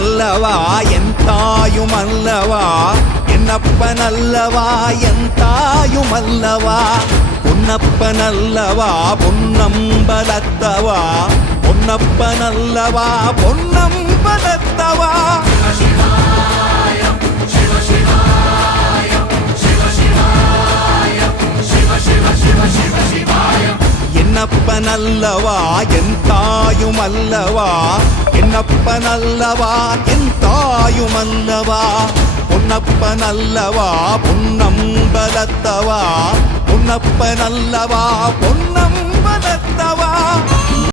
பொன்னப்பனல்லவா என் தாயுமல்லவா என்னப்பனல்லவா என் தாயுமல்லவா பொன்னப்பனல்லவா பொன்னம்பலத்தவா பொன்னப்பனல்லவா பொன்னம்பலத்தவா என்னப்பனல்லவா என் தாயுமல்லவா என்னப்பனல்லவா என் தாயுமல்லவா பொன்னப்பனல்லவா பொன்னம்பலத்தவா பொன்னப்பனல்லவா பொன்னம்பலத்தவா